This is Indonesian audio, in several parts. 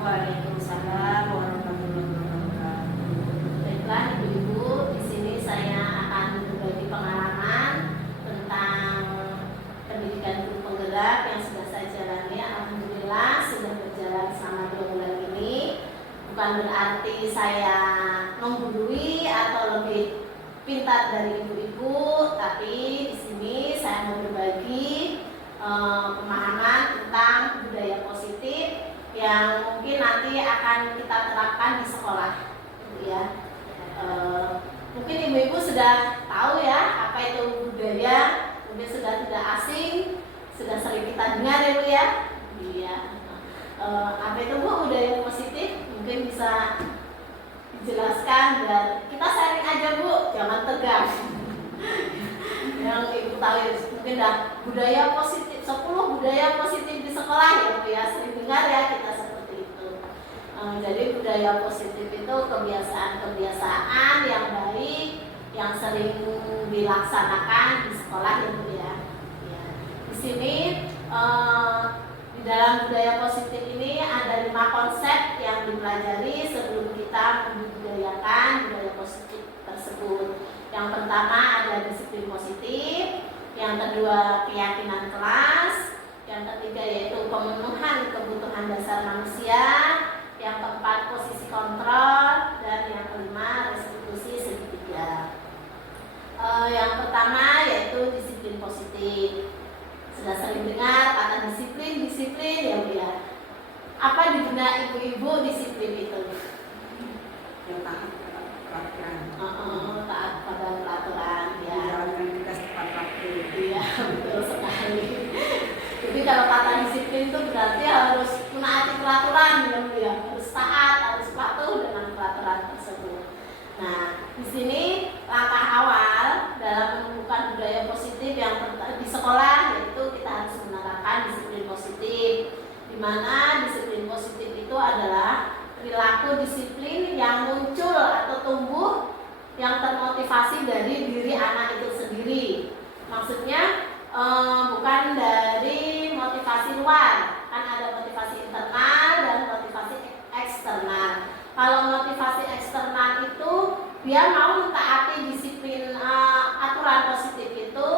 Waalaikumsalam warahmatullahi wabarakatuh. Baiklah ibu-ibu, di sini saya akan berbagi pengalaman tentang pendidikan guru penggerak yang sudah saya jalani. Alhamdulillah sudah berjalan selama 2 bulan ini. Bukan berarti saya menggurui atau lebih pintar dari ibu-ibu, tapi di sini saya mau berbagi pemahaman tentang budaya positif yang mungkin nanti akan kita terapkan di sekolah, ya. Mungkin ibu-ibu sudah tahu ya apa itu budaya, mungkin sudah tidak asing, sudah sering kita dengar ya Bu ya. Iya. Apa itu Bu budaya positif? Mungkin bisa dijelaskan dan kita sharing aja Bu, jangan tegang. Yang ibu tahu ya, mungkin dah budaya positif, 10 budaya positif di sekolah ya Bu ya, sering dengar ya kita seperti itu. Jadi budaya positif itu kebiasaan-kebiasaan yang baik yang sering dilaksanakan di sekolah ya Bu ya. Ya. Di sini di dalam budaya positif ini ada 5 konsep yang dipelajari sebelum kita membudayakan budaya positif tersebut. Yang pertama ada disiplin positif, yang kedua keyakinan kelas, yang ketiga yaitu pemenuhan kebutuhan dasar manusia, yang keempat posisi kontrol, dan yang kelima restitusi segitiga. Yang pertama yaitu disiplin positif. Sudah sering dengar kata disiplin ya Bu ya. Apa di benak ibu-ibu disiplin itu? Yang taat pada peraturan. Taat pada peraturan ya. Menjalankan tugas tepat waktu. Iya, betul sekali. Jadi kalau kata disiplin itu berarti harus menaati peraturan ya Bu ya. Harus taat, harus patuh dengan peraturan tersebut. Nah, di sini langkah awal dalam menumbuhkan budaya positif yang di sekolah yaitu kita harus menerapkan disiplin positif. Di mana disiplin positif itu adalah perilaku disiplin yang muncul atau tumbuh yang termotivasi dari diri anak itu sendiri. Maksudnya bukan dari motivasi luar, kan ada motivasi internal dan motivasi eksternal. Kalau motivasi eksternal itu dia mau mentaati disiplin aturan positif itu,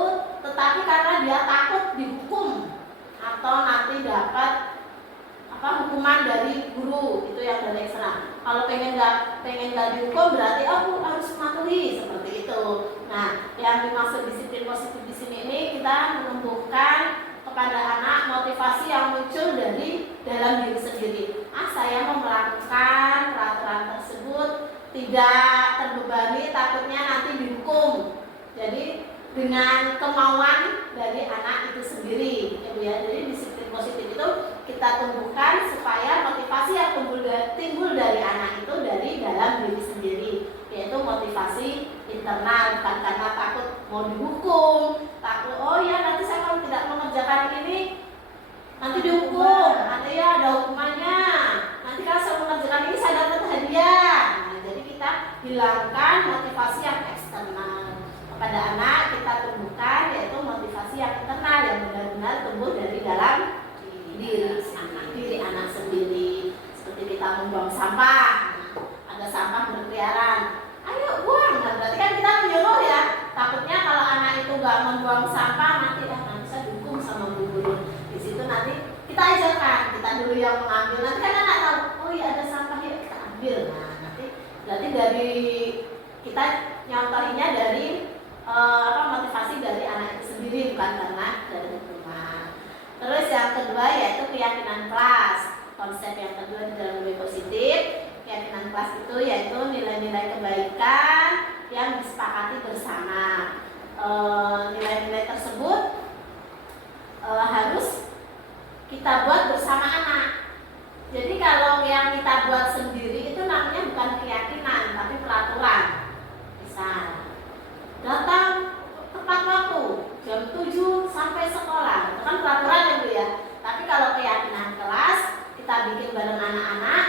tetapi karena dia takut dihukum atau nanti dapat hukuman dari guru, itu yang dari eksternal. Kalau pengen nggak dihukum berarti aku harus mematuhi seperti itu. Nah, yang dimaksud disiplin positif di sini ini kita menumbuhkan kepada anak motivasi yang muncul dari dalam diri sendiri. Saya mau melakukan peraturan tersebut tidak terbebani, takutnya nanti dihukum. Jadi dengan kemauan dari anak itu sendiri, ya. Jadi disiplin positif itu kita tumbuhkan supaya motivasi yang timbul dari anak itu dari dalam diri sendiri, yaitu motivasi internal, bukan karena takut mau dihukum, takut oh ya nanti saya kalau tidak mengerjakan ini nanti dihukum, nanti ya ada hukumannya, nanti kalau saya mengerjakan ini saya dapat hadiah. Nah, jadi kita hilangkan motivasi yang eksternal. Pada anak kita tumbuhkan yaitu motivasi yang internal yang benar-benar tumbuh dari dalam diri anak sendiri. Seperti kita membuang sampah, ada sampah berkeliaran, ayo buang. Nah, berarti kan kita menyuruh ya. Takutnya kalau anak itu nggak membuang sampah nanti saya dihukum sama bu guru. Di situ nanti kita ajarkan, kita dulu yang mengambil. Nanti kan anak tahu, oh iya ada sampah ya kita ambil. Nah, nanti berarti dari kita nyontohinnya dari motivasi dari anak itu sendiri, bukan karena dari hukuman. Terus yang kedua yaitu keyakinan kelas. Konsep yang kedua di dalam budaya positif, keyakinan kelas itu yaitu nilai-nilai kebaikan yang disepakati bersama. Nilai-nilai tersebut harus kita buat bersama anak. Jadi kalau yang kita buat sendiri itu namanya bukan keyakinan tapi peraturan. Misal datang tepat waktu jam 7 sampai sekolah, itu kan peraturan ya Bu ya. Tapi kalau keyakinan kelas kita bikin bareng anak-anak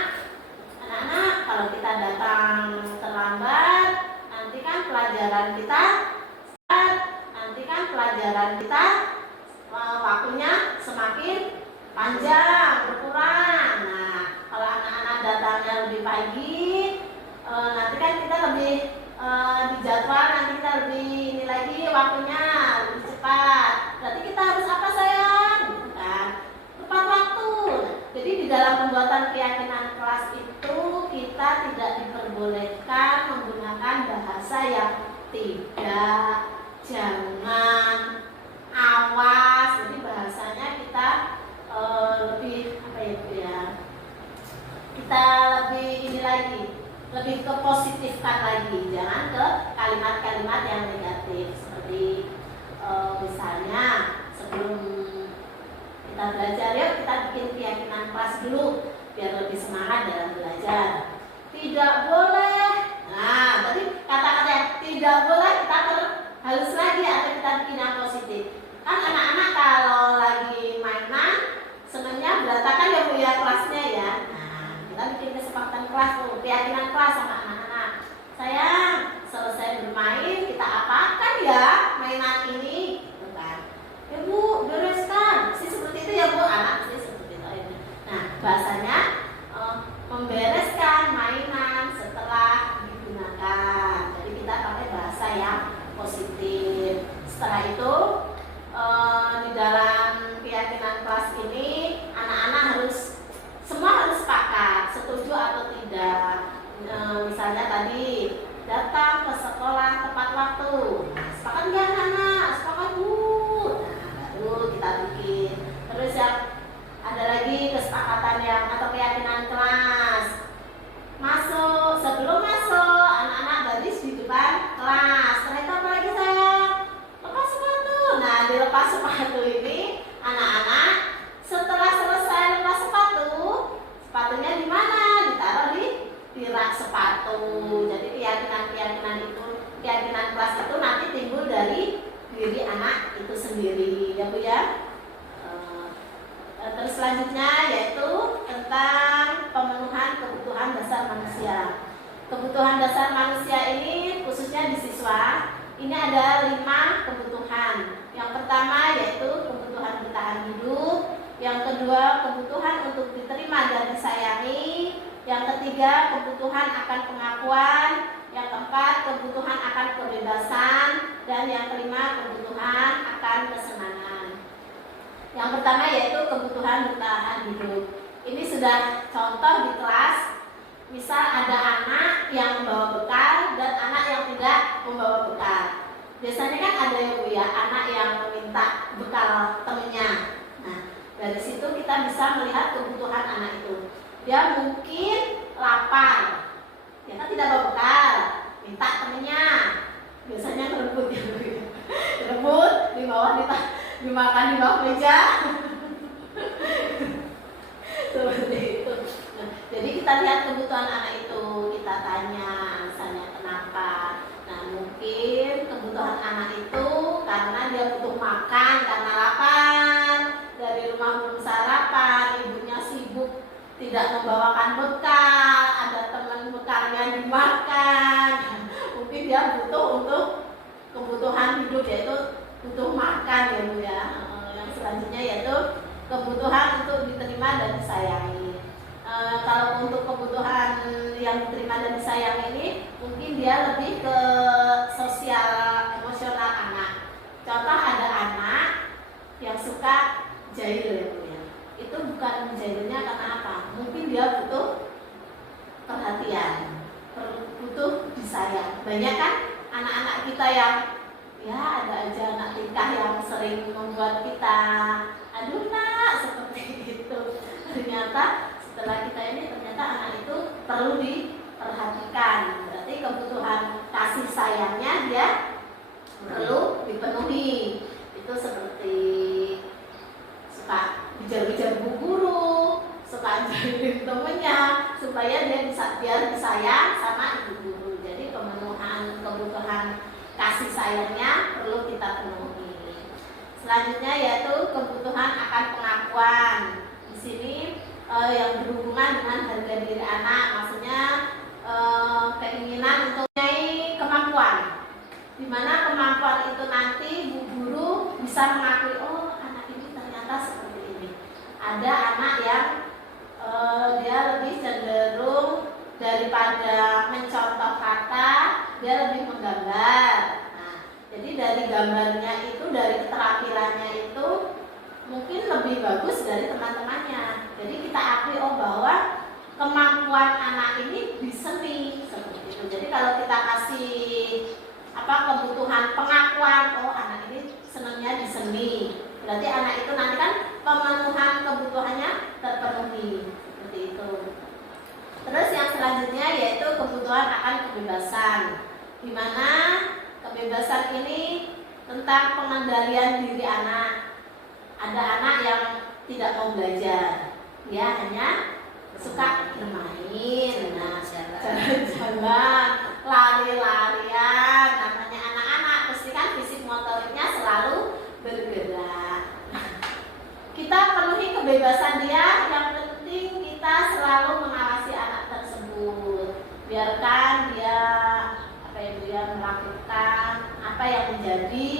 kalau kita datang terlambat nanti kan pelajaran kita waktunya semakin panjang berkurang. Nah, kalau anak pagi, nanti kan kita lebih di jadwal, nanti kita lebih ini lagi waktunya lebih cepat. Berarti kita harus apa sayang? Gitu kan? Tepat waktu. Jadi di dalam pembuatan keyakinan kelas itu kita tidak diperbolehkan menggunakan bahasa yang tidak, jangan, awas. Jadi bahasanya kita lebih apa ya Bu ya? Kita lebih ini lagi, lebih ke positifkan lagi, jangan ke kalimat-kalimat yang negatif. Seperti misalnya sebelum kita belajar, yuk kita bikin keyakinan kelas dulu biar lebih semangat dalam belajar. Tidak boleh. Nah, tadi kata-kata tidak boleh kita halus lagi atau kita bikin yang positif. Kan anak-anak kalau lagi mainan senangnya berantakan ya Bu ya kelasnya ya. Nah, kita bikin kesepakatan kelas tuh, keyakinan kelas sama anak-anak. Sayang, selesai bermain kita apakan ya mainan ini, gitu kan? Ya Bu, bereskan. Sih seperti itu ya Bu, anak sih seperti itu. Nah, bahasanya membereskan mainan setelah digunakan. Jadi kita pakai bahasa yang positif. Setelah itu di dalam keyakinan kelas ini anak-anak semua harus sepakat, setuju atau tidak. Misalnya tadi datang ke sekolah tepat waktu. Nah, sepakat nggak anak-anak? Sepakat Bu. Nah, baru kita bikin. Terus yang ada lagi kesepakatan yang atau keyakinan kelas. Sebelum masuk anak-anak baris di depan kelas. Setelah itu apa lagi sayang? Lepas sepatu. Nah, di lepas sepatu ini anak-anak setelah selesai lepas sepatunya di mana? Ditaruh di rak sepatu. Jadi keyakinan kelas itu nanti timbul dari diri anak itu sendiri, ya Bu ya. Terus selanjutnya yaitu tentang pemenuhan kebutuhan dasar manusia. Kebutuhan dasar manusia ini khususnya di siswa ini ada 5 kebutuhan. Yang pertama yaitu kebutuhan bertahan hidup, yang kedua kebutuhan untuk diterima dan disayangi, yang ketiga kebutuhan akan pengakuan, yang keempat kebutuhan akan kebebasan, dan yang kelima kebutuhan akan kesenangan. Yang pertama yaitu kebutuhan bertahan hidup. Ini sudah contoh di kelas. Misal ada anak yang membawa bekal dan anak yang tidak membawa bekal. Biasanya kan ada ya Bu ya, anak yang meminta bekal temennya. Nah, dari situ kita bisa melihat kebutuhan anak itu. Dia mungkin lapar, dia kan tidak bawa bekal, minta temennya. Biasanya ngerebut ya Bu ya. Ngerebut di bawah dimakan di bawah meja. Seperti itu. Nah, jadi kita lihat kebutuhan anak itu, kita tanya misalnya kenapa. Nah, mungkin kebutuhan anak itu karena dia butuh makan karena lapar, dari rumah belum sarapan, ibunya sibuk tidak membawakan bekal, ada teman bekalnya dimakan. Mungkin dia butuh untuk kebutuhan hidup, yaitu butuh makan ya Bu ya. Yang selanjutnya yaitu kebutuhan untuk diterima dan disayangi. Kalau untuk kebutuhan yang diterima dan disayangi ini mungkin dia lebih ke sosial emosional anak. Contoh ada anak yang suka jahil ya Bu ya. Itu bukan jahilnya karena apa? Mungkin dia butuh perhatian, butuh disayang. Banyak kan anak-anak kita yang ya ada aja anak tingkah yang sering membuat kita aduh nak seperti itu. Ternyata setelah kita ini ternyata anak itu perlu diperhatikan. Berarti kebutuhan kasih sayangnya dia perlu dipenuhi. Itu seperti suka bijar-bijar bu guru, suka ajarin temennya supaya dia bisa biar disayang sama ibu guru. Jadi pemenuhan kebutuhan kasih sayangnya perlu kita penuhi. Selanjutnya yaitu kebutuhan akan pengakuan. Di sini yang berhubungan dengan harga diri anak, maksudnya keinginan untuk mempunyai kemampuan. Di mana kemampuan itu nanti bu guru bisa mengakui, oh anak ini ternyata seperti ini. Ada anak yang dia lebih cenderung dari daripada mencontoh kata, dia lebih menggambar. Nah, jadi dari gambarnya itu, dari keterampilannya itu mungkin lebih bagus dari teman-temannya. Jadi kita akui bahwa kemampuan anak ini di seni seperti itu. Jadi kalau kita kasih kebutuhan pengakuan, anak ini senangnya di seni, berarti anak itu nanti kan pemenuhan kebutuhannya terpenuhi seperti itu. Terus yang selanjutnya yaitu kebutuhan akan kebebasan, di mana kebebasan ini tentang pengendalian diri anak. Ada anak yang tidak mau belajar, dia hanya suka bermain, jalan-jalan, lari-larian. Namanya anak-anak pasti kan fisik motoriknya selalu bergerak. Kita penuhi kebebasan dia, yang penting kita selalu mengawasi anak tersebut. Biarkan dia melakukan apa yang menjadi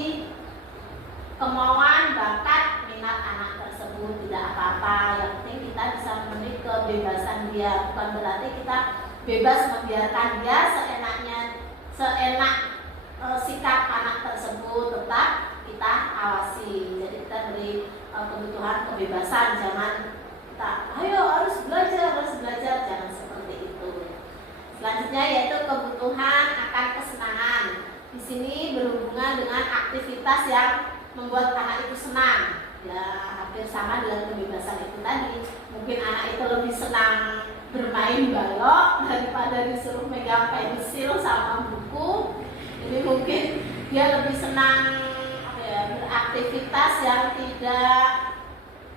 kemauan, bakat, minat anak tersebut, tidak apa-apa. Yang penting kita bisa memenuhi kebebasan dia. Bukan berarti kita bebas membiarkan dia seenak sikap anak tersebut, tetap kita awasi. Jadi kita beri kebutuhan kebebasan, jangan kita ayo harus belajar, jangan seperti itu. Selanjutnya yaitu kebutuhan akan kesenangan. Di sini berhubungan dengan aktivitas yang membuat anak itu senang. Ya, hampir sama dengan kebebasan itu tadi. Mungkin anak itu lebih senang bermain balok daripada disuruh megang pensil sama buku. Jadi mungkin dia lebih senang beraktivitas yang tidak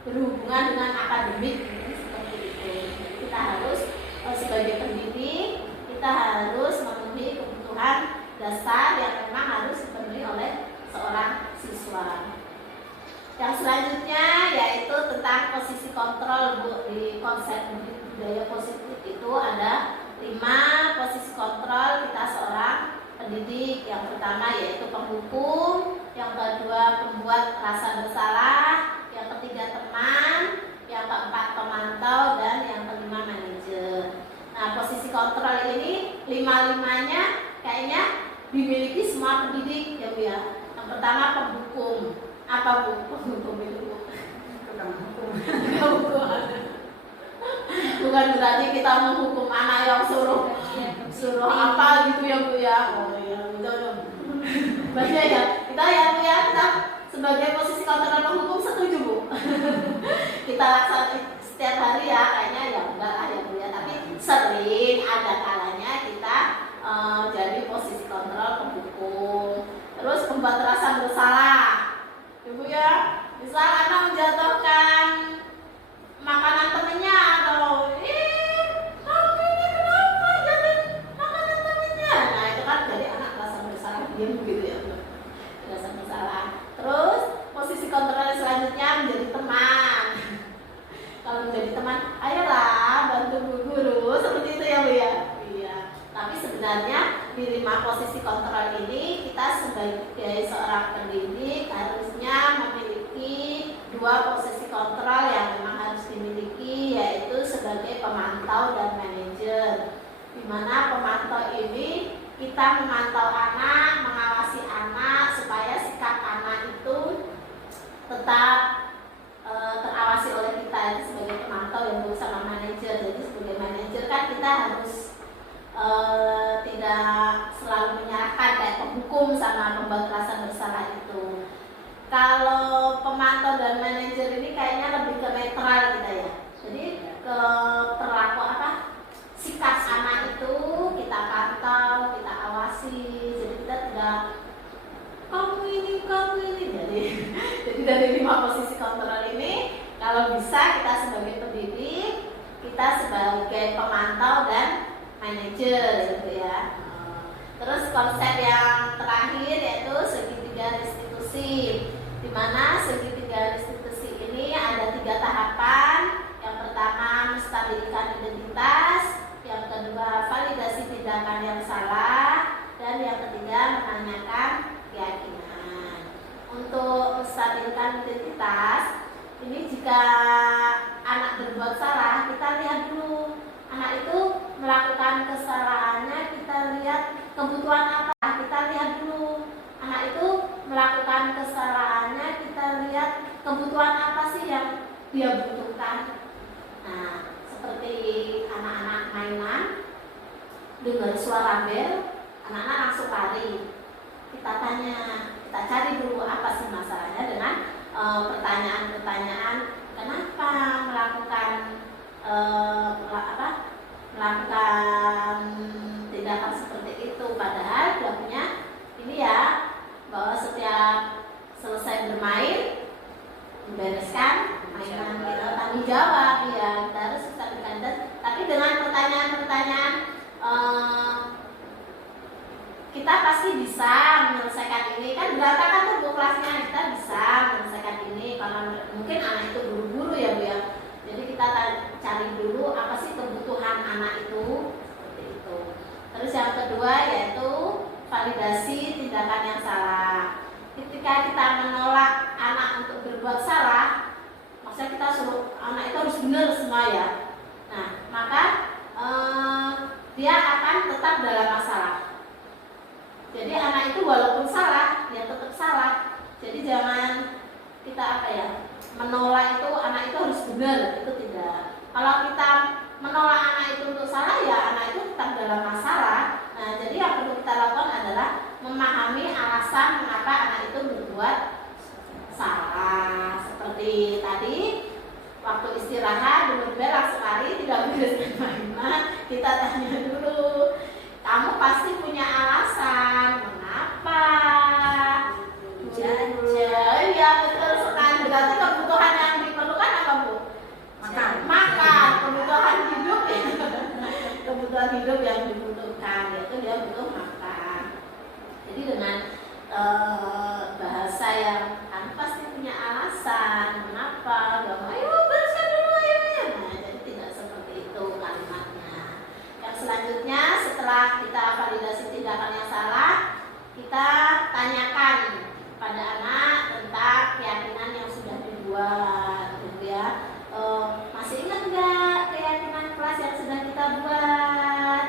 berhubungan dengan akademik, seperti itu. Jadi kita harus sebagai pendidik, kita harus memenuhi kebutuhan dasar yang memang harus dipenuhi oleh seorang siswa. Yang selanjutnya yaitu tentang posisi kontrol, Bu. Di konsep budaya positif itu ada 5 posisi kontrol kita seorang pendidik. Yang pertama yaitu penghukum, yang kedua pembuat rasa bersalah, yang ketiga teman, yang keempat pemantau, dan yang kelima manajer. Nah, posisi kontrol ini 5-5-nya kayaknya dimiliki semua pendidik, ya Bu ya. Yang pertama penghukum. Apa Bu penghukum itu, Bu? Bukan berarti kita menghukum anak yang suruh apa gitu ya Bu ya. Oh iya, betul. Baca ya. Kita ya Bu ya, kita sebagai posisi kontrol penghukum setuju Bu. Kita laksanakan setiap hari ya, kayaknya ya enggak lah ya Bu ya. Tapi sering ada kalanya kita jadi posisi kontrol penghukum. Terus pembuat rasa bersalah, Ibu ya. Misal anak menjatuhkan makanan temennya, atau kamu ini kenapa jatuhin makanan temennya? Nah itu kan jadi anak rasa bersalah, diam begitu ya Bu. Rasa bersalah. Terus posisi kontrol selanjutnya menjadi teman. Kalau menjadi teman, ayolah bantu Bu Guru, seperti itu ya Bu ya. Tapi sebenarnya di 5 posisi kontrol ini kita sebagai seorang pendidik harusnya memiliki 2 posisi kontrol yang memang harus dimiliki, yaitu sebagai pemantau dan manajer. Di mana pemantau ini kita memantau anak, mengawasi anak supaya sikap anak itu tetap terawasi oleh kita. Itu sebagai pemantau yang bersama manajer. Jadi sebagai manajer kan kita harus tidak selalu menyerahkan kayak penghukum sama pembuat rasa bersalah itu. Kalau pemantau dan manajer ini kayaknya lebih ke netral kita ya. Jadi ke perilaku sikap anak itu kita pantau, kita awasi. Jadi kita tidak kamu ini. Jadi dari 5 posisi kontrol ini, kalau bisa kita sebagai pendidik, kita sebagai pemantau dan manajer gitu ya. Terus konsep yang terakhir yaitu segitiga restitusi, di mana segitiga restitusi ini ada 3 tahapan. Yang pertama menstabilkan identitas, yang kedua validasi tindakan yang salah, dan yang ketiga menanyakan keyakinan. Untuk menstabilkan identitas ini, jika anak berbuat salah, kita lihat dulu anak itu melakukan kesalahannya, kita lihat kebutuhan apa. Kita lihat dulu anak itu melakukan kesalahannya, kita lihat kebutuhan apa sih yang dia butuhkan. Nah, seperti anak-anak mainan, dengar suara bel, anak-anak langsung lari. Kita tanya, kita cari dulu apa sih masalahnya dengan pertanyaan-pertanyaan. Kenapa melakukan melakukan tindakan seperti itu? Padahal dia punya ini ya, bahwa setiap selesai bermain membereskan mainan, kita tanggung jawab ya, kita harus sampaikan. Tapi dengan pertanyaan-pertanyaan kita pasti bisa menyelesaikan ini. Kan berantakan tuh bu kelasnya, kita bisa menyelesaikan ini karena mungkin anak itu buru-buru ya bu ya. Jadi kita cari dulu apa sih kebutuhan anak itu, seperti itu. Terus yang kedua yaitu validasi tindakan yang salah. Ketika kita menolak anak untuk berbuat salah, maksudnya kita suruh anak itu harus benar semua ya. Nah, maka dia akan tetap dalam masalah. Jadi anak itu walaupun salah, dia tetap salah. Jadi jangan kita menolak itu anak itu harus benar, itu tidak. Kalau kita menolak anak itu untuk salah, ya anak itu tetap dalam masalah. Nah, jadi yang perlu kita lakukan adalah memahami alasan mengapa anak itu berbuat salah. Seperti tadi, waktu istirahat, benar-benar sekali tidak bereskan mainan, kita tanya dulu. Kamu pasti punya alasan mengapa jajan. Ya betul sekali. Berarti kebutuhan yang diperlukan apa bu? Makan. Kebutuhan hidup ya. Kebutuhan hidup yang dibutuhkan yaitu dia butuh makan. Jadi dengan bahasa yang kamu pasti punya alasan mengapa. Ayo bereskan dulu ayo. Nah, jadi tidak seperti itu kalimatnya. Yang selanjutnya setelah kita validasi tindakan yang salah, kita tanyakan pada anak tentang keyakinan yang sudah dibuat, gitu ya. Masih ingat nggak keyakinan kelas yang sudah kita buat?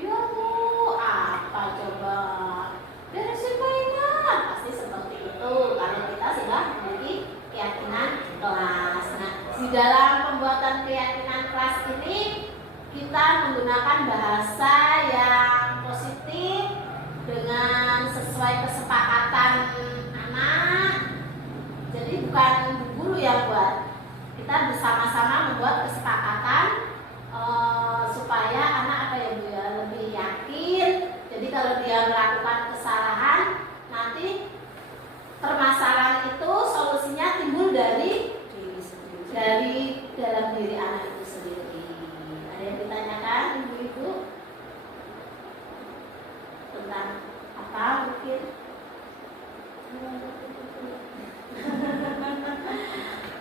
Ya bu, apa coba? Beresin mainan, pasti seperti itu. Kalau kita sudah memiliki keyakinan kelas. Nah, di dalam pembuatan keyakinan kelas ini kita menggunakan bahasa yang positif dengan sesuai kesepakatan anak. Jadi bukan guru yang buat, kita bersama-sama membuat kesepakatan supaya anak lebih yakin. Jadi kalau dia melakukan kesalahan, nanti permasalahan itu solusinya timbul dari dalam diri anak itu sendiri. Ada yang ditanyakan ibu-ibu tentang apa mungkin?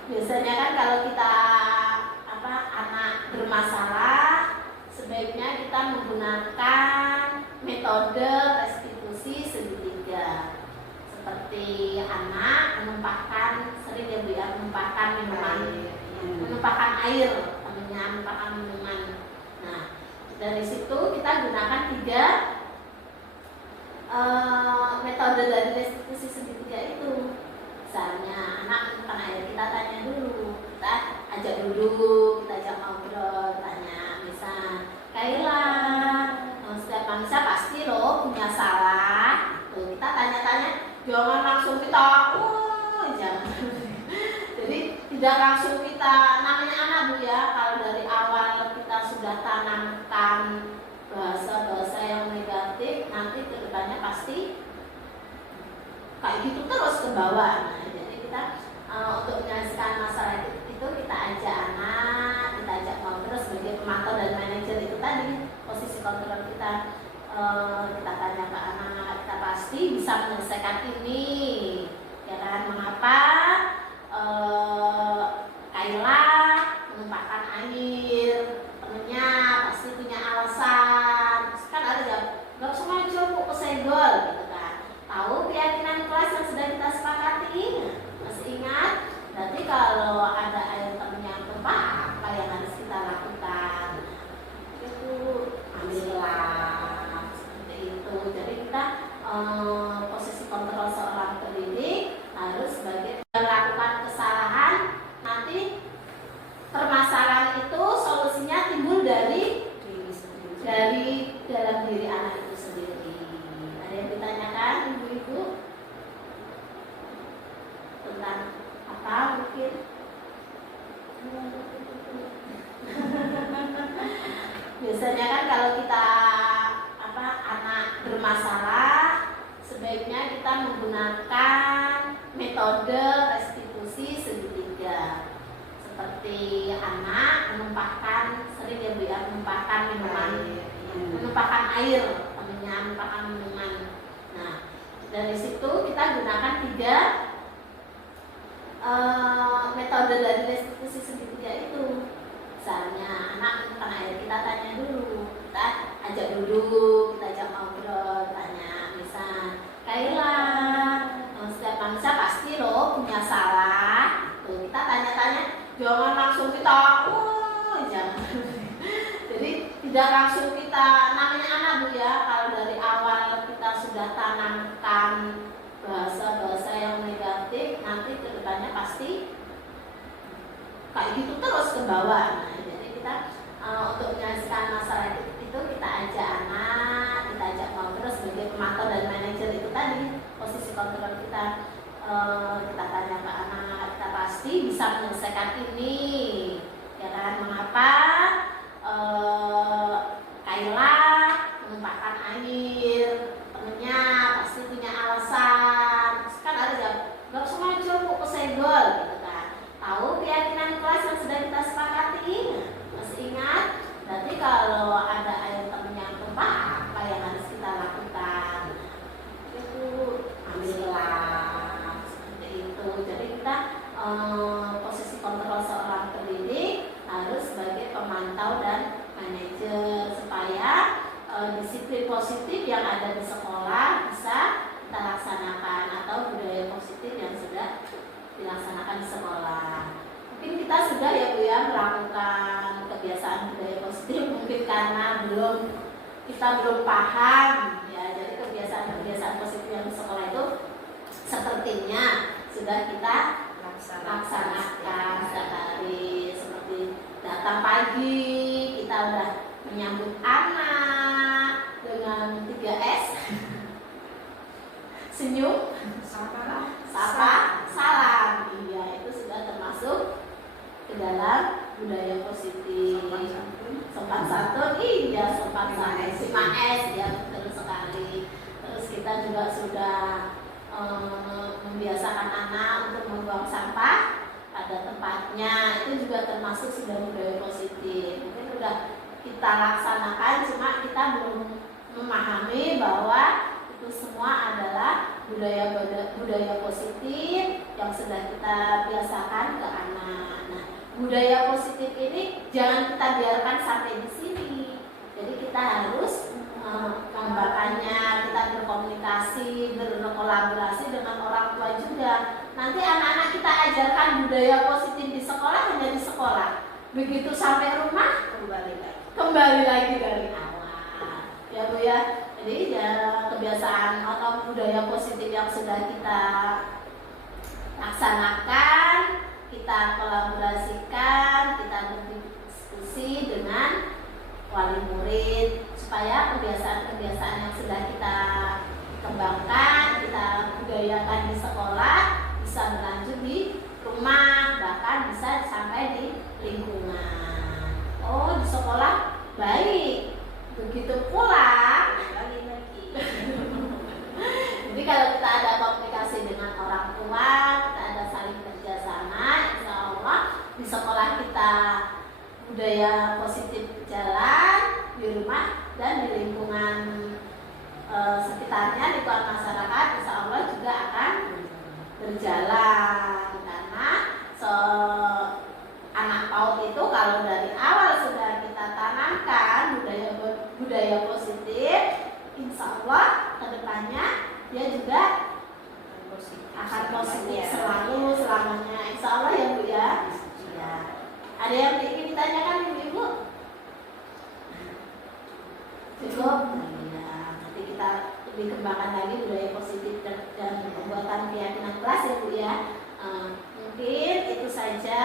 Biasanya kan kalau kita anak bermasalah, sebaiknya kita menggunakan metode restitusi segitiga. Seperti anak menumpahkan, sering ya bu ya, menumpahkan minuman, menumpahkan air, menumpahkan minuman. Nah, dari situ kita gunakan 3 metode dari restitusi segitiga itu. Misalnya anak menumpahkan air, kita tanya dulu, kita ajak duduk, kita ajak ngobrol, tanya misal, Kaila, setiap manusia pasti loh punya salah. Tuh, kita tanya-tanya, jangan langsung kita, jangan. Jadi tidak langsung kita, namanya anak bu ya, kalau dari awal kita sudah tanamkan bahasa-bahasa yang negatif, nanti kedepannya pasti kayak gitu terus ke bawah. Nah, jadi kita untuk menyelesaikan masalah itu kita ajak anak, kita ajak ngobrol sebagai pemantau dan manajer itu tadi, posisi kontrol kita. Kita tanya ke anak, kita pasti bisa menyelesaikan ini, ya kan? Mengapa Kaila menumpahkan air? Temennya pasti punya alasan. Kan ada jawab, nggak sengaja kok kesenggol, gitu kan? Tahu keyakinan kelas yang sudah kita sepakati? Masih ingat? Berarti kalau ada air temen yang tumpah, apa yang harus kita lakukan? Itu biasanya kan kalau kita anak bermasalah, sebaiknya kita menggunakan metode restitusi segitiga. Seperti anak sering ya Bu ya, menumpahkan minuman, menumpahkan air, menumpahkan minuman. Nah, dari situ kita gunakan 3 metode dari restitusi segitiga itu. Misalnya anak menumpahkan air, kita tanya dulu, kita ajak duduk, kita ajak ngobrol, tanya misal, Kaila, setiap manusia pasti loh punya salah. Tuh, kita tanya-tanya, jangan langsung kita, jangan. Jadi tidak langsung kita, namanya anak Bu ya, kalau dari awal kita sudah tanamkan bahasa-bahasa yang negatif, nanti kedepannya pasti kayak gitu terus ke bawah. Nah, jadi kita untuk menyelesaikan masalah itu kita ajak anak, kita ajak ngobrol sebagai pemantau dan manajer itu tadi, posisi kontrol kita. Kita tanya ke anak, kita pasti bisa menyelesaikan ini, ya kan? Mengapa Kaila menumpahkan air? Temennya pasti punya alasan. Terus kan ada jawab, nggak usah maju kok kesenggol, gitu kan? Tahu keyakinan kelas yang sudah kita sepakati? Masih ingat? Berarti kalau ada air temennya tumpah, apa yang harus kita lakukan? Itu ambillah, seperti itu. Jadi kita posisi kontrol seorang pendidik harus sebagai pemantau dan manajer supaya disiplin positif yang ada di sekolah bisa kita laksanakan, atau budaya positif yang sudah dilaksanakan di sekolah. Mungkin kita sudah ya Bu ya melakukan kebiasaan budaya positif, mungkin karena kita belum paham ya. Jadi kebiasaan positif yang di sekolah itu sepertinya sudah kita laksanakan setiap hari. Seperti datang pagi kita udah menyambut anak dengan 3S, senyum, sapa, salam. Iya, itu sudah termasuk ke dalam budaya positif. Sopan santun, iya sopan santun, 5S ya, betul sekali. Terus kita juga sudah membiasakan anak untuk membuang sampah pada tempatnya, itu juga termasuk sudah budaya positif. Mungkin sudah kita laksanakan, cuma kita belum memahami bahwa itu semua adalah budaya positif yang sudah kita biasakan ke anak. Nah, budaya positif ini jangan kita biarkan sampai di sini. Jadi kita harus mengembangkannya, kita berkomunikasi, berkolaborasi dengan orang tua juga. Nanti anak-anak kita ajarkan budaya positif di sekolah, hanya di sekolah. Begitu sampai rumah kembali lagi dari awal. Ya Bu ya. Jadi ya kebiasaan atau budaya positif yang sudah kita laksanakan, kita kolaborasikan, kita berdiskusi dengan wali murid supaya kebiasaan-kebiasaan yang sudah kita kembangkan, kita budayakan di sekolah bisa berlanjut di rumah, bahkan bisa sampai di lingkungan. Oh, di sekolah baik, begitu pula jadi kalau kita ada komunikasi dengan orang tua, kita ada saling kerjasama, insya Allah di sekolah kita budaya positif jalan, di rumah dan di lingkungan sekitarnya, lingkungan masyarakat, insya Allah juga akan berjalan. Karena anak PAUD itu kalau dari awal sudah kita tanamkan budaya positif, insya Allah kedepannya dia juga akan positif selalu selamanya, insya Allah ya Bu ya. Ya. Ada yang ingin ditanyakan Ibu-ibu? Cukup? Ya, nanti kita lebih kembangkan lagi budaya positif dan pembuatan keyakinan kelas ya Bu ya. Mungkin itu saja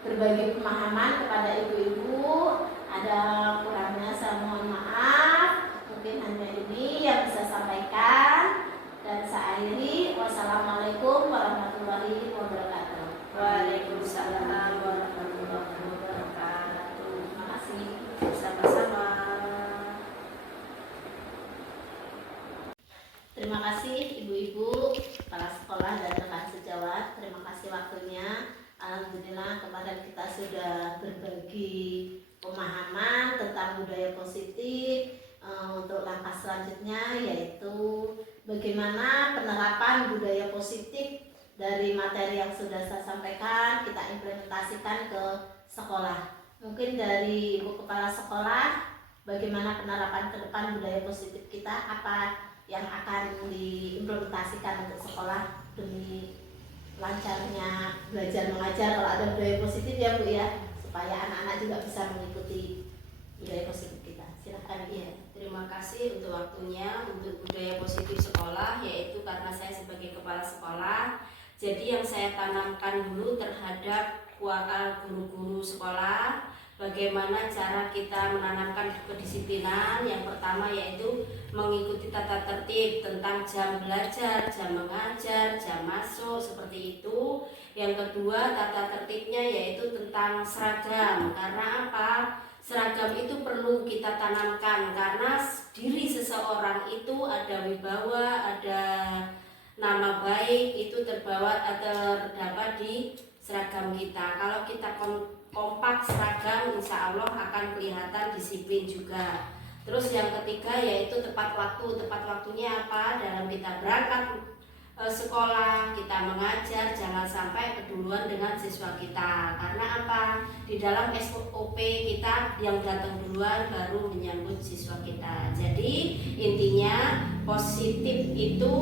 berbagi pemahaman kepada ibu-ibu. Ada kurangnya saya mohon maaf. Mungkin hanya ini yang bisa sampaikan, dan saya akhiri. Wassalamualaikum warahmatullahi wabarakatuh. Waalaikumsalam warahmatullahi wabarakatuh. kemarin kita sudah berbagi pemahaman tentang budaya positif. Untuk langkah selanjutnya yaitu bagaimana penerapan budaya positif dari materi yang sudah saya sampaikan kita implementasikan ke sekolah. Mungkin dari Ibu Kepala Sekolah, bagaimana penerapan ke depan budaya positif kita, apa yang akan diimplementasikan untuk sekolah demi lancarnya belajar mengajar kalau ada budaya positif ya Bu ya, supaya anak-anak juga bisa mengikuti budaya positif kita. Silakan. Iya. Terima kasih untuk waktunya untuk budaya positif sekolah, yaitu karena saya sebagai kepala sekolah, jadi yang saya tanamkan dulu terhadap guru-guru sekolah, bagaimana cara kita menanamkan kedisiplinan. Yang pertama yaitu mengikuti tata tertib tentang jam belajar, jam mengajar, jam masuk, seperti itu. Yang kedua, tata tertibnya yaitu tentang seragam. Karena apa? Seragam itu perlu kita tanamkan karena diri seseorang itu ada wibawa, ada nama baik, itu terdapat di seragam kita. Kalau kita kompak seragam, insya Allah akan kelihatan disiplin juga. Terus yang ketiga yaitu tepat waktu. Tepat waktunya apa? Dalam kita berangkat sekolah, kita mengajar, jangan sampai keduluan dengan siswa kita. Karena apa? Di dalam SOP kita yang datang duluan baru menyambut siswa kita. Jadi intinya positif itu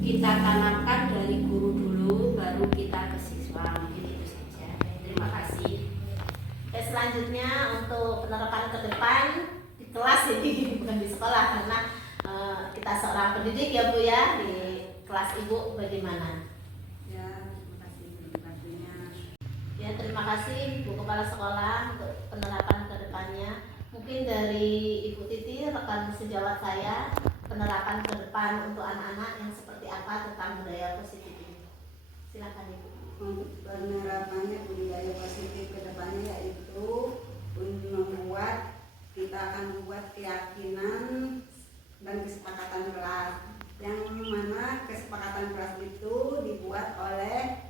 kita tanamkan dari guru dulu, baru kita ke siswa. Mungkin itu saja. Terima kasih. Selanjutnya untuk penerapan ke depan di kelas ini, bukan di sekolah, karena kita seorang pendidik ya Bu ya. Di kelas Ibu bagaimana? Ya, terima kasih untuk waktunya. Ya, terima kasih Bu Kepala Sekolah untuk penerapan ke depannya. Mungkin dari Ibu Titi, rekan sejawat saya, penerapan ke depan untuk anak-anak yang seperti apa tentang budaya positif ini. Silakan Ibu. Untuk penerapannya budaya positif ke depannya yaitu kita akan membuat keyakinan dan kesepakatan kelas, yang mana kesepakatan kelas itu dibuat oleh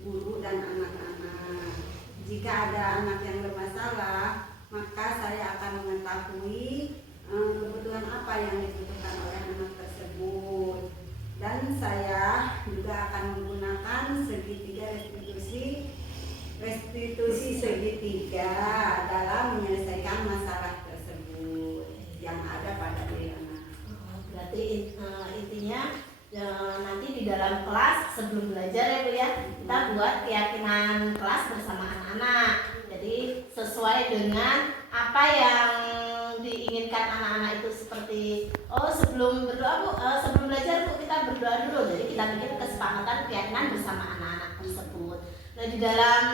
guru dan anak-anak. Jika ada anak yang bermasalah, maka saya akan mengetahui kebutuhan apa yang dibutuhkan oleh anak tersebut, dan saya juga akan menggunakan segitiga restitusi segitiga dalam menyelesaikan masalah tersebut yang ada pada diri anak. Berarti intinya nanti di dalam kelas sebelum belajar ya Bu ya, kita buat keyakinan kelas bersama anak-anak. Jadi sesuai dengan apa yang diinginkan anak-anak itu, seperti sebelum berdoa Bu, sebelum belajar Bu kita berdoa dulu. Jadi kita bikin kesepakatan keyakinan bersama anak-anak tersebut. Nah, di dalam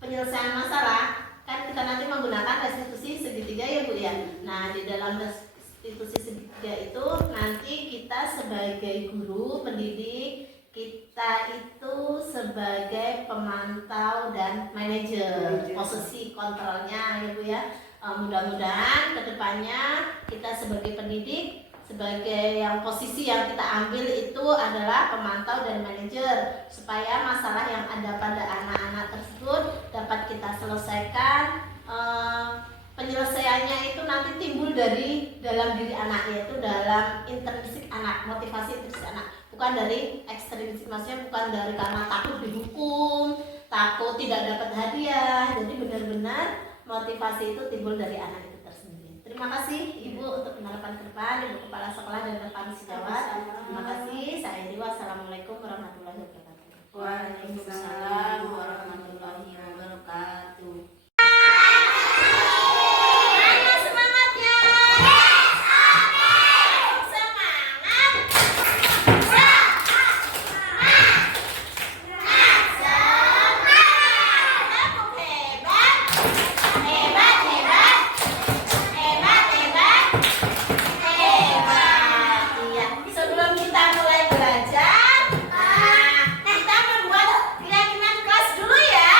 penyelesaian masalah kan kita nanti menggunakan restitusi segitiga ya Bu ya. Nah, di dalam restitusi segitiga itu nanti kita sebagai guru pendidik, kita itu sebagai pemantau dan manajer, posisi kontrolnya ya Bu ya. Mudah-mudahan kedepannya kita sebagai pendidik, sebagai yang posisi yang kita ambil itu adalah pemantau dan manajer, supaya masalah yang ada pada anak-anak tersebut dapat kita selesaikan. Penyelesaiannya itu nanti timbul dari dalam diri anak, yaitu dalam intrinsik anak, motivasi intrinsik anak, bukan dari ekstrinsik. Maksudnya bukan dari karena takut dihukum, takut tidak dapat hadiah. Jadi benar-benar motivasi itu timbul dari anak itu tersendiri. Terima kasih Ibu untuk penerapan ke depan, Ibu Kepala Sekolah dan rekan sejawat. Terima kasih. Saya Dewa. Assalamualaikum warahmatullahi wabarakatuh. Waalaikumsalam warahmatullahi wabarakatuh. Sebelum kita mulai belajar, kita membuat keyakinan kelas dulu ya.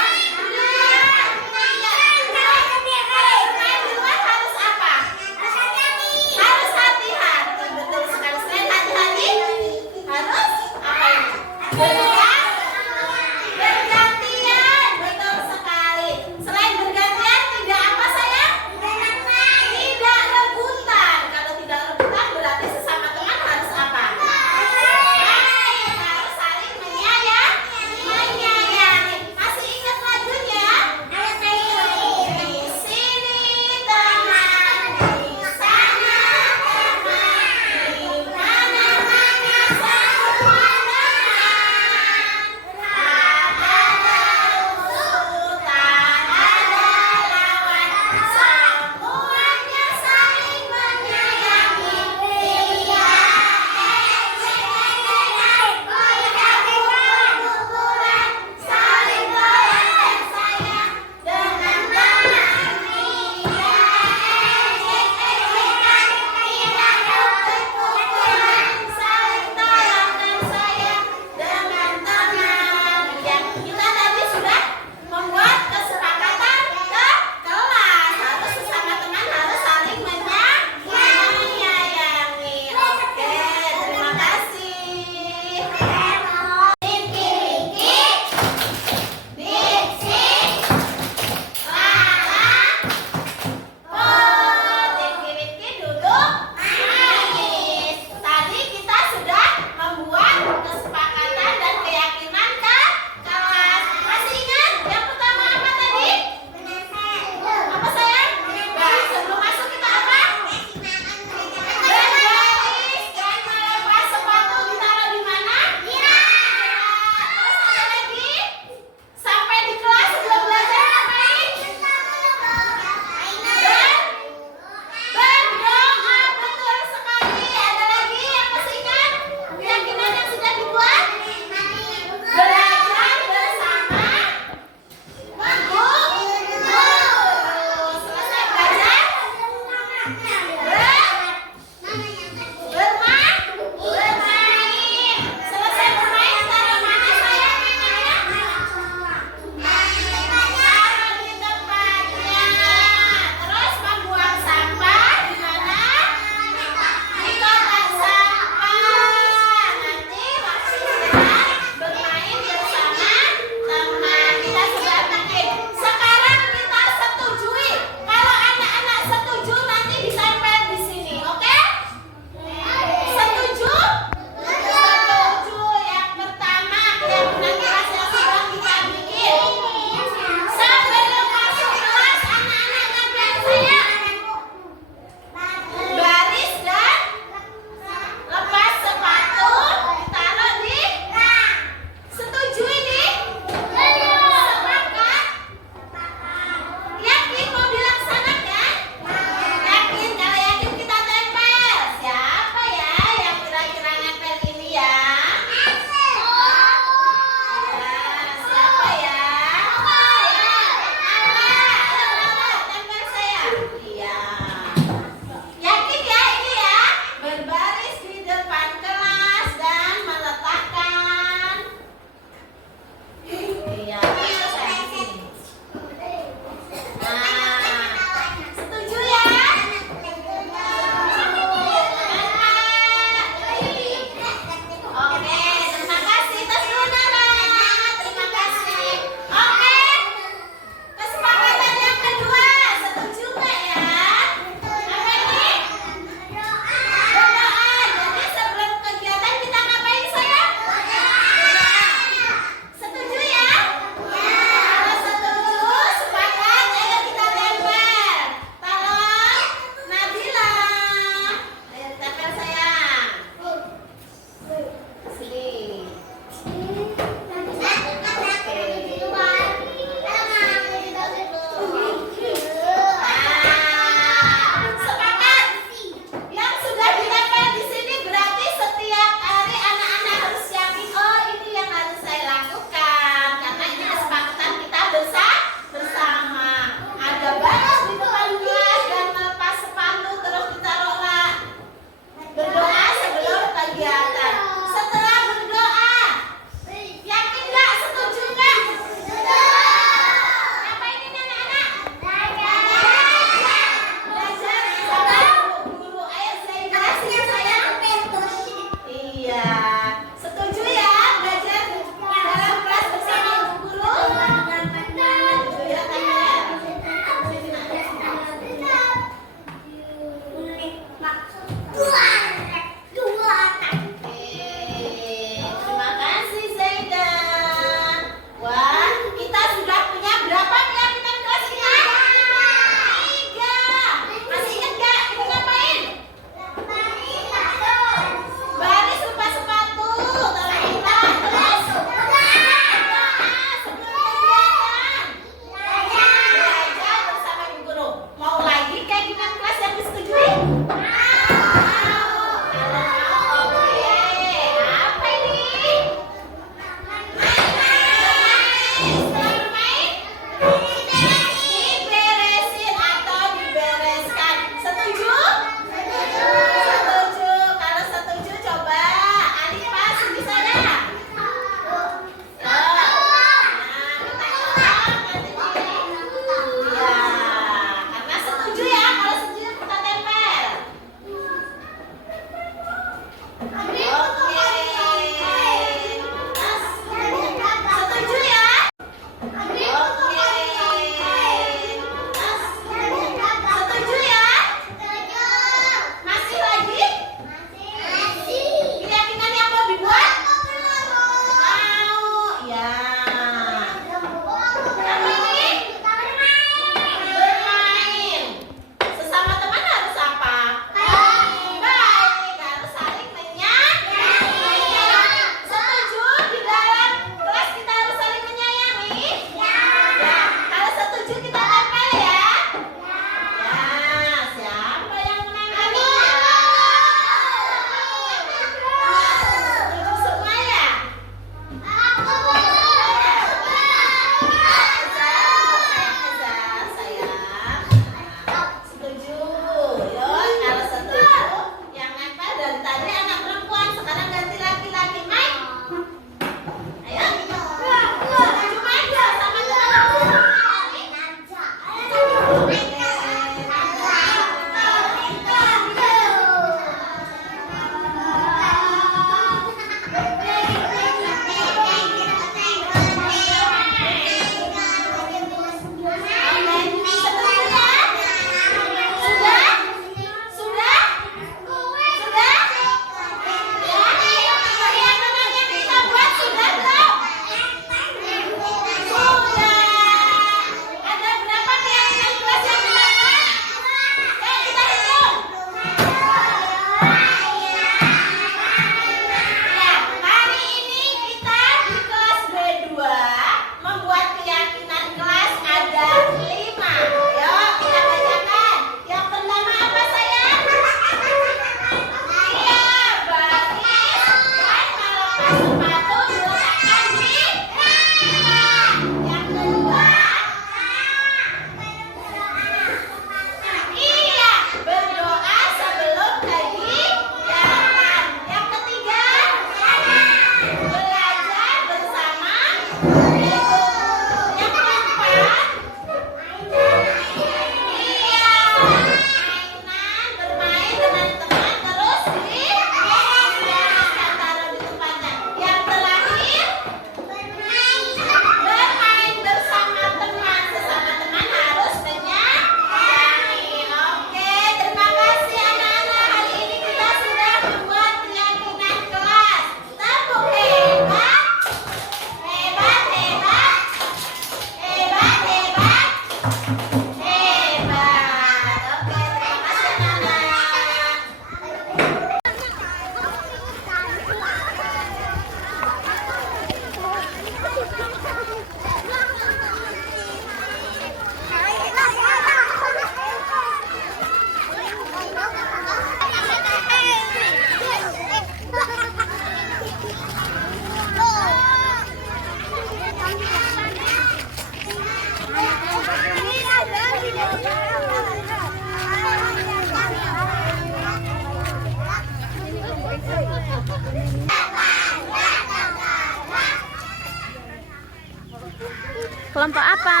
Kelompok apa?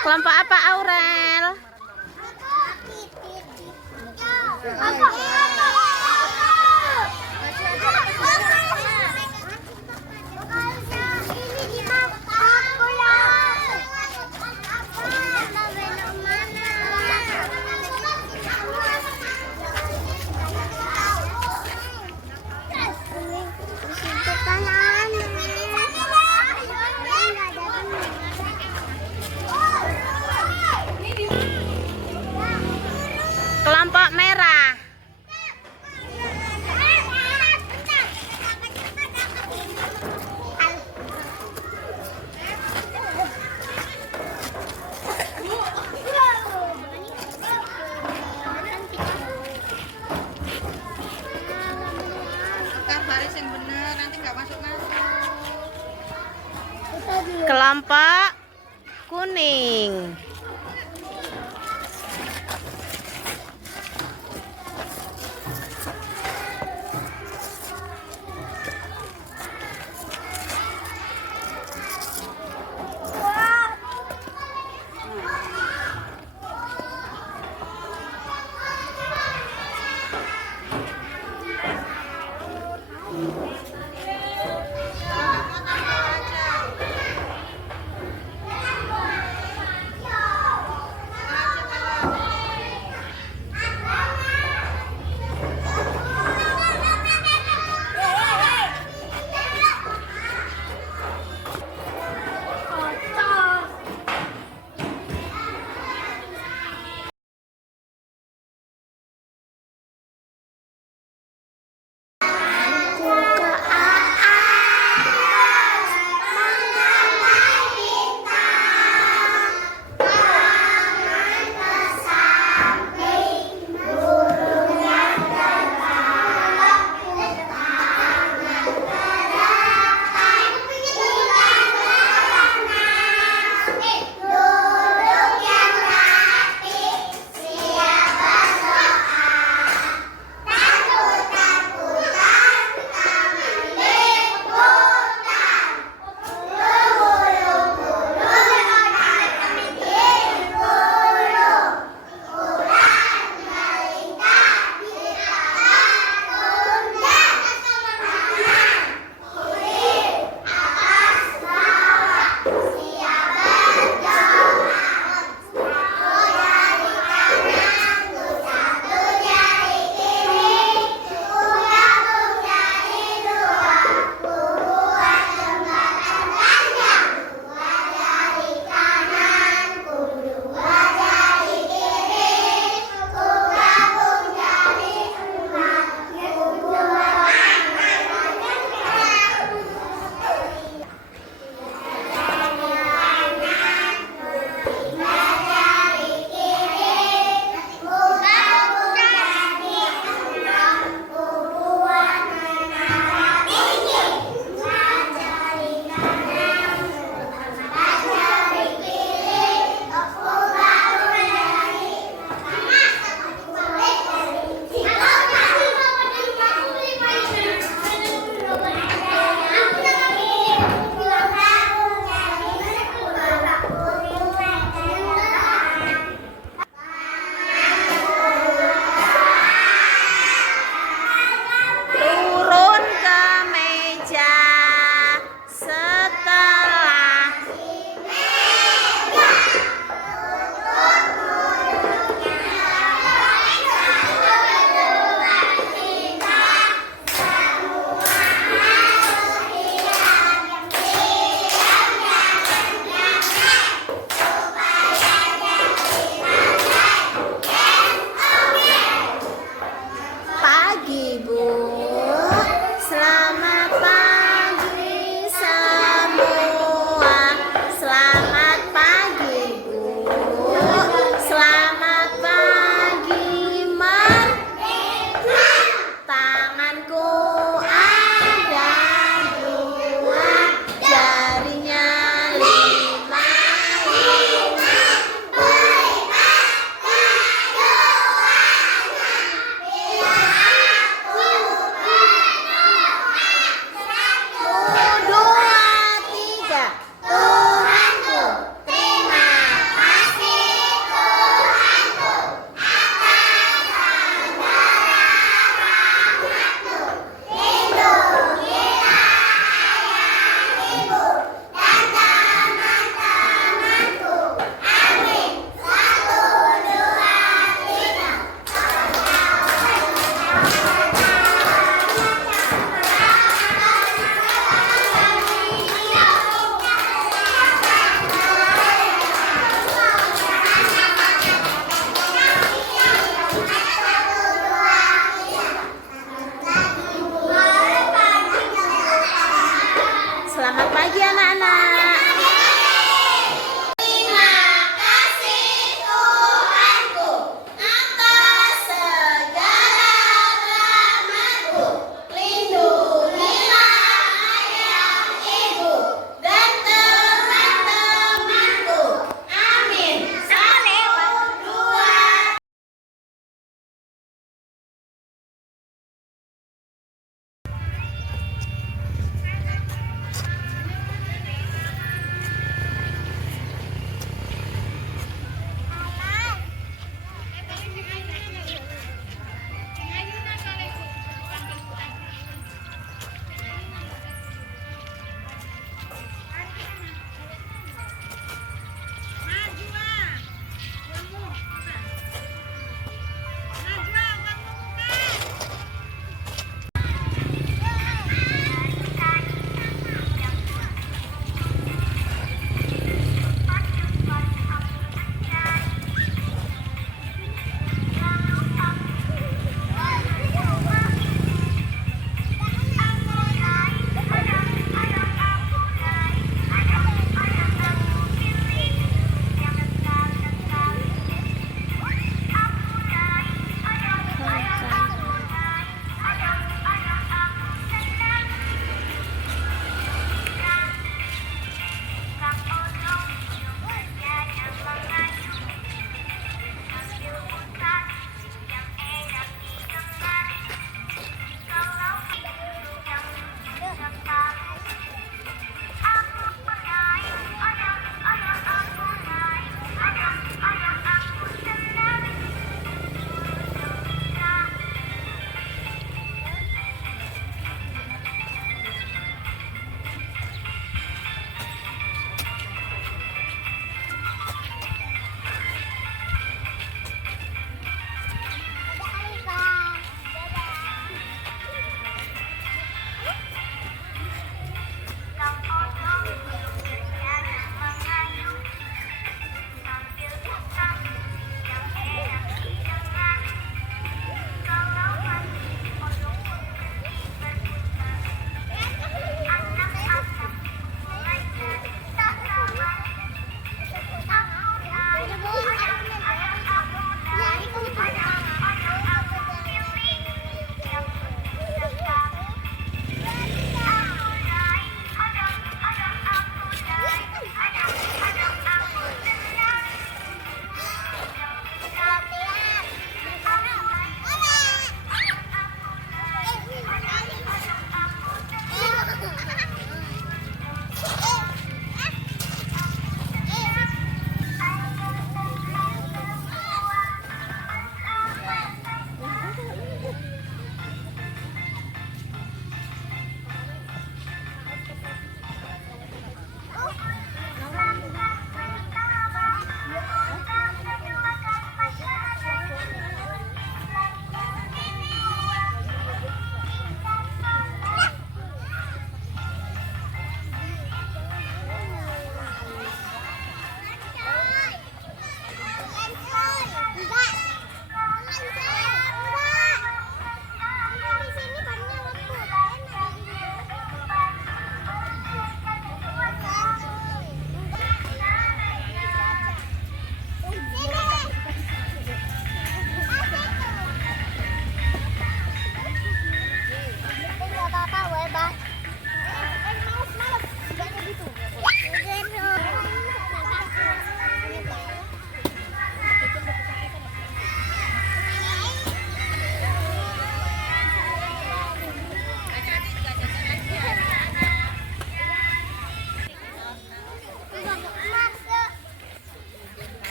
Kelompok apa, Aurel? Kelompok merah. Baris yang bener, nanti nggak masuk-masuk. Kelompok kuning.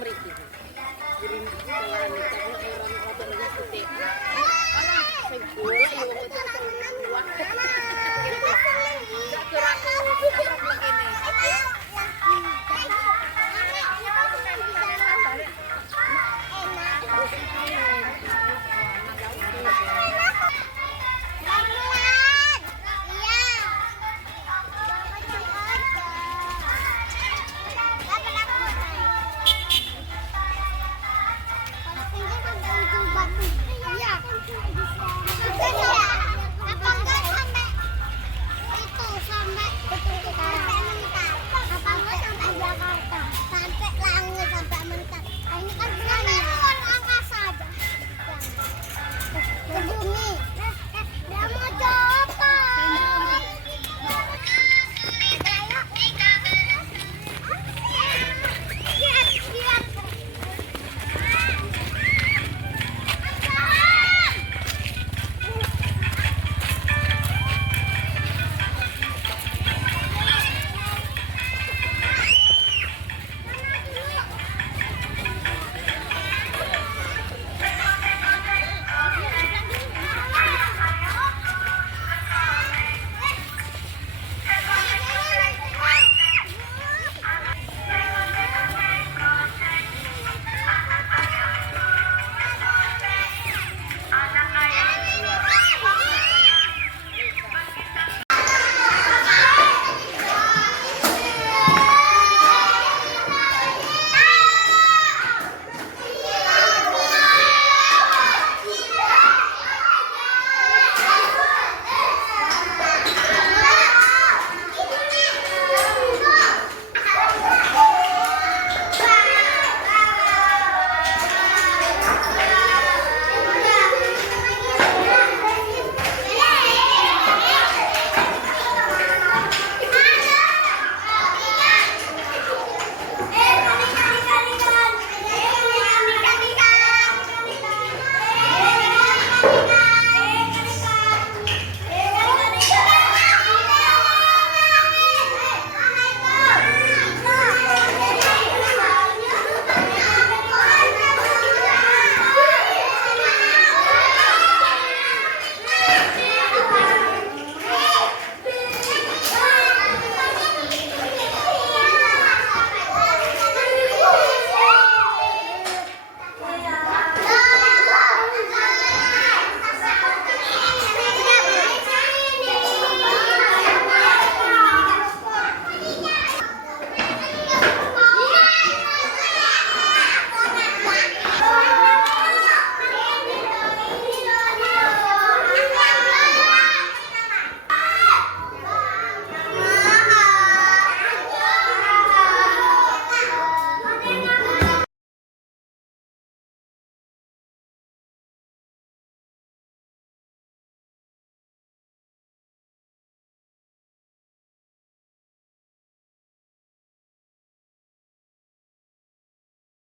mriki. Jadi sekolahan tapi orang-orangnya gede. Sing golek yo wong itu keluar.